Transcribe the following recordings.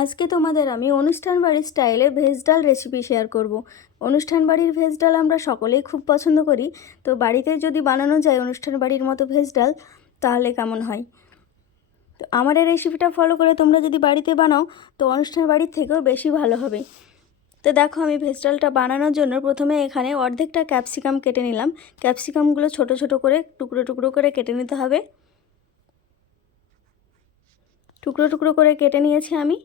আজকে তোমাদের আমি অনুষ্ঠান বাড়ির স্টাইলে ভেজ ডাল রেসিপি শেয়ার করব। অনুষ্ঠান বাড়ির ভেজ ডাল আমরা সকলেই খুব পছন্দ করি, তো বাড়িতে যদি বানানো যায় অনুষ্ঠান বাড়ির মতো ভেজ ডাল তাহলে কেমন হয়। তো আমার এই রেসিপিটা ফলো করে তোমরা যদি বাড়িতে বানাও তো অনুষ্ঠান বাড়ির থেকেও বেশি ভালো হবে। তো দেখো, আমি ভেজ ডালটা বানানোর জন্য প্রথমে এখানে অর্ধেকটা ক্যাপসিকাম কেটে নিলাম। ক্যাপসিকামগুলো ছোট ছোট করে টুকরো টুকরো করে কেটে নিতে হবে। টুকরো টুকরো করে কেটে নিয়েছি আমি।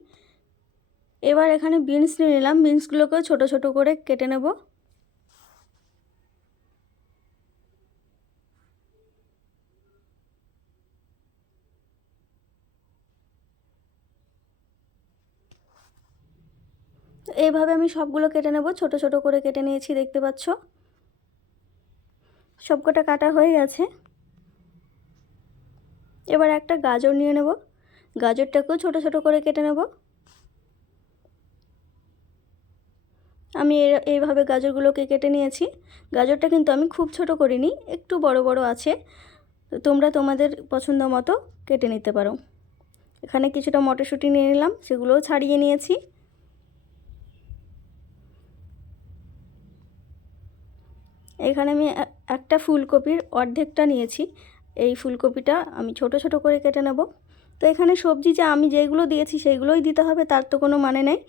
এবার এখানে বিনস নিয়ে নিলাম, বিনসগুলোকেও ছোট ছোট করে কেটে নেব। এইভাবে আমি সবগুলো কেটে নেব, ছোট ছোট করে কেটে নিয়েছি, দেখতে পাচ্ছ সবকটা কাটা হয়ে গেছে। এবার একটা গাজর নিয়ে নেব, গাজরটাকেও ছোট ছোট করে কেটে নেব। আমি এইভাবে গাজরগুলোকে কেটে নিয়েছি। গাজরটা কিন্তু আমি খুব ছোট করিনি, একটু বড় বড় আছে, তো তোমরা তোমাদের পছন্দ মতো কেটে নিতে পারো। এখানে কিছুটা মটরশুঁটি নিয়ে নিলাম, সেগুলোও ছাড়িয়ে নিয়েছি। এখানে আমি একটা ফুলকপির অর্ধেকটা নিয়েছি, এই ফুলকপিটা আমি ছোট ছোট করে কেটে নেব। তো এখানে সবজি যে আমি যেগুলো দিয়েছি সেইগুলোই দিতে হবে তার তো কোনো মানে নেই,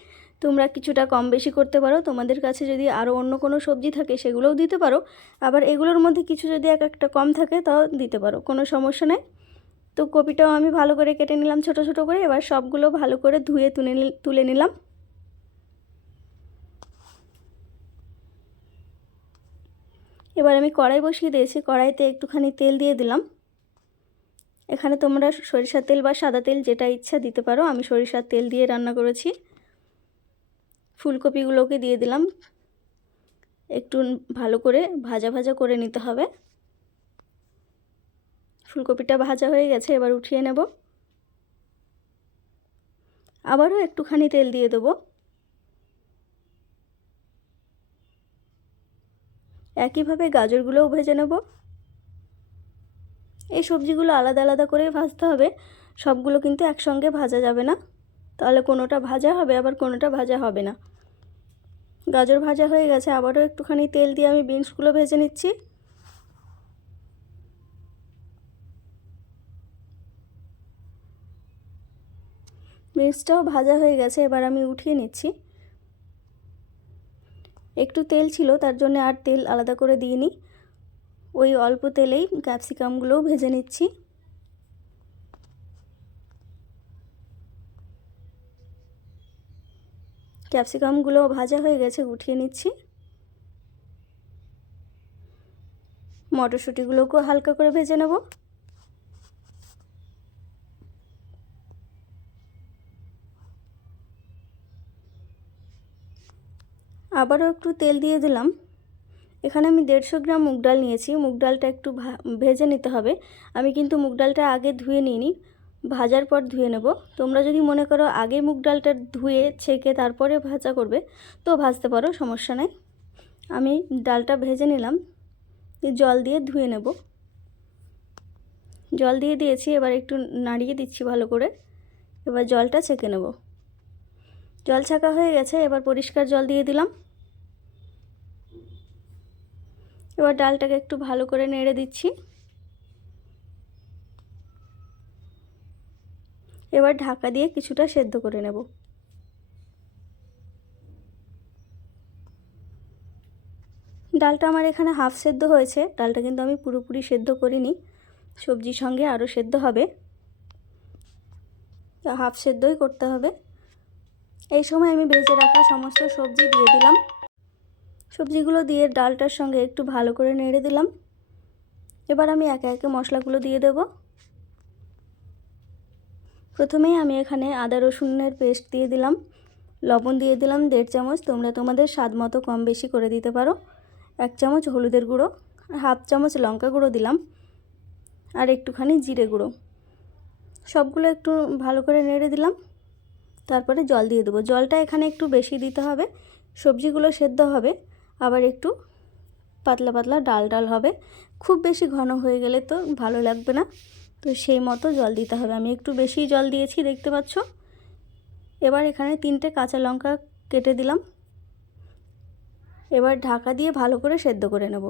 তোমরা কিছুটা কম বেশি করতে পারো। তোমাদের কাছে যদি আরও অন্য কোনো সবজি থাকে সেগুলোও দিতে পারো, আবার এগুলোর মধ্যে কিছু যদি একটা কম থাকে তাও দিতে পারো, কোনো সমস্যা নেই। তো কপিটাও আমি ভালো করে কেটে নিলাম ছোট ছোট করে। এবার সবগুলো ভালো করে ধুয়ে তুলে নিলাম। এবার আমি কড়াই বসিয়ে দিয়েছি, কড়াইতে একটুখানি তেল দিয়ে দিলাম। এখানে তোমরা সরিষার তেল বা সাদা তেল যেটা ইচ্ছা দিতে পারো, আমি সরিষার তেল দিয়ে রান্না করেছি। ফুলকপিগুলোকে দিয়ে দিলাম, একটু ভালো করে ভাজা ভাজা করে নিতে হবে। ফুলকপিটা ভাজা হয়ে গেছে, এবার উঠিয়ে নেব। আবারও একটুখানি তেল দিয়ে দেবো। একইভাবে গাজরগুলোও ভেজে নেব। এই সবজিগুলো আলাদা আলাদা করে ভাজতে হবে, সবগুলো কিন্তু একসঙ্গে ভাজা যাবে না, তাহলে কোনোটা ভাজা হবে আবার কোনোটা ভাজা হবে না। গাজর ভাজা হয়ে গেছে, আবারও একটুখানি তেল দিয়ে আমি বিনসগুলো ভেজে নিচ্ছি। বিনসটাও ভাজা হয়ে গেছে, এবার আমি উঠিয়ে নিচ্ছি। একটু তেল ছিল তার জন্য আর তেল আলাদা করে দিইনি, ওই অল্প তেলেই ক্যাপসিকামগুলোও ভেজে নিচ্ছি। ক্যাপসিকামগুলো ভাজা হয়ে গেছে, উঠিয়ে নিচ্ছি। মটরশুঁটিগুলোকেও হালকা করে ভেজে নেব। আবারও একটু তেল দিয়ে দিলাম। এখানে আমি 150 গ্রাম মুগ ডাল নিয়েছি, মুগ ডালটা একটু ভেজে নিতে হবে। আমি কিন্তু মুগ ডালটা আগে ধুয়ে নিইনি, ভাজার পর ধুয়ে নেব। তোমরা যদি মনে করো আগে মুগ ডালটা ধুয়ে ছেঁকে তারপরে ভাজা করবে তো ভাজতে পারো, সমস্যা নেই। আমি ডালটা ভেজে নিলাম, জল দিয়ে ধুয়ে নেব। জল দিয়ে দিয়েছি, এবার একটু নাড়িয়ে দিচ্ছি ভালো করে। এবার জলটা ছেঁকে নেব। জল ছাঁকা হয়ে গেছে, এবার পরিষ্কার জল দিয়ে দিলাম। এবার ডালটাকে একটু ভালো করে নেড়ে দিচ্ছি। এবার ঢাকা দিয়ে কিছুটা সেদ্ধ করে নেব। ডালটা আমার এখানে হাফ সেদ্ধ হয়েছে, ডালটা কিন্তু আমি পুরোপুরি সেদ্ধ করিনি, সবজির সঙ্গে আরও সেদ্ধ হবে, হাফ সেদ্ধই করতে হবে। এই সময় আমি ভেজে রাখা সমস্ত সবজি দিয়ে দিলাম। সবজিগুলো দিয়ে ডালটার সঙ্গে একটু ভালো করে নেড়ে দিলাম। এবার আমি একে একে মশলাগুলো দিয়ে দেব। প্রথমেই আমি এখানে আদা রসুনের পেস্ট দিয়ে দিলাম, লবণ দিয়ে দিলাম 1.5 চামচ, তোমরা তোমাদের স্বাদ মতো কম বেশি করে দিতে পারো। 1 চামচ হলুদের গুঁড়ো, আর হাফ চামচ লঙ্কা গুঁড়ো দিলাম, আর একটুখানি জিরে গুঁড়ো। সবগুলো একটু ভালো করে নেড়ে দিলাম। তারপরে জল দিয়ে দেবো। জলটা এখানে একটু বেশি দিতে হবে, সবজিগুলো সেদ্ধ হবে, আবার একটু পাতলা পাতলা ডাল ডাল হবে। খুব বেশি ঘন হয়ে গেলে তো ভালো লাগবে না, তো সেই মতো জল দিতে হবে। আমি একটু বেশি জল দিয়েছি, দেখতে পাচ্ছ। এবার এখানে 3টে কাঁচা লঙ্কা কেটে দিলাম। এবার ঢাকা দিয়ে ভালো করে সেদ্ধ করে নেব।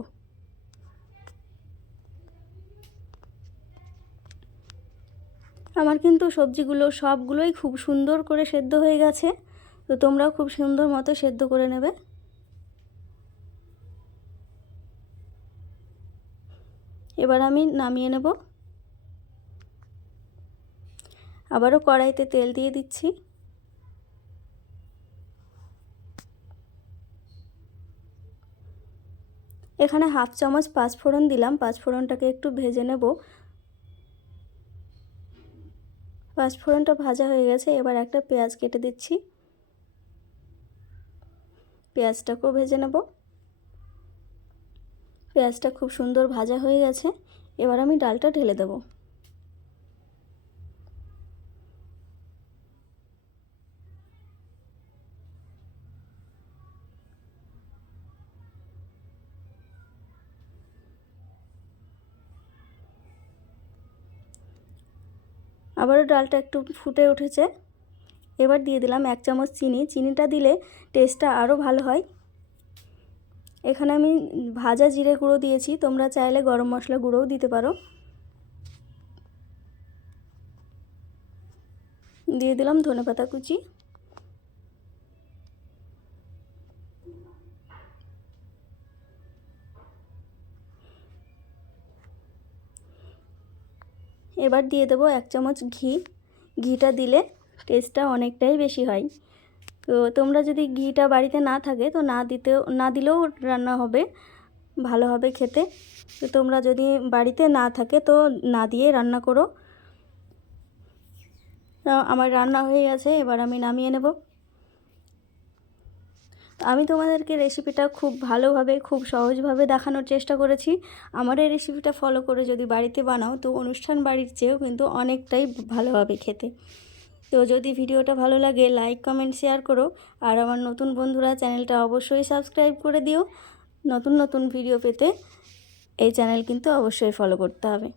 আমার কিন্তু সবজিগুলো সবগুলোই খুব সুন্দর করে সেদ্ধ হয়ে গেছে, তো তোমরাও খুব সুন্দর মতো সেদ্ধ করে নেবে। এবার আমি নামিয়ে নেব। আবারও কড়াইতে তেল দিয়ে দিচ্ছি। এখানে হাফ চামচ পাঁচফোড়ন দিলাম। পাঁচফোড়নটাকে একটু ভেজে নেব। পাঁচফোড়নটা ভাজা হয়ে গেছে। এবার একটা পেঁয়াজ কেটে দিচ্ছি। পেঁয়াজটাকেও ভেজে নেব। পেঁয়াজটা খুব সুন্দর ভাজা হয়ে গেছে। এবার আমি ডালটা ঢেলে দেব। আবারও ডালটা একটু ফুটে উঠেছে। এবার দিয়ে দিলাম 1 চামচ চিনি। চিনিটা দিলে টেস্টটা আরও ভালো হয়। এখানে আমি ভাজা জিরে গুঁড়ো দিয়েছি, তোমরা চাইলে গরম মশলা গুঁড়োও দিতে পারো। দিয়ে দিলাম ধনেপাতা কুচি। এবার দিয়ে দেবো 1 চামচ ঘি। ঘিটা দিলে টেস্টটা অনেকটাই বেশি হয়। তো তোমরা যদি ঘিটা বাড়িতে না থাকে তো না দিলেও রান্না হবে, ভালো হবে খেতে। তো তোমরা যদি বাড়িতে না থাকে তো না দিয়ে রান্না করো। আমার রান্না হয়ে গেছে, এবার আমি নামিয়ে নেব। আমি তোমাদেরকে রেসিপিটা খুব ভালোভাবে খুব সহজভাবে দেখানোর চেষ্টা করেছি। আমার এই রেসিপিটা ফলো করে যদি বাড়িতে বানাও তো অনুষ্ঠান বাড়ির চেয়েও কিন্তু অনেকটাই ভালো হবে খেতে। তো যদি ভিডিওটা ভালো লাগে লাইক কমেন্ট শেয়ার করো। আর আমার নতুন বন্ধুরা চ্যানেলটা অবশ্যই সাবস্ক্রাইব করে দিও। নতুন নতুন ভিডিও পেতে এই চ্যানেল কিন্তু অবশ্যই ফলো করতে হবে।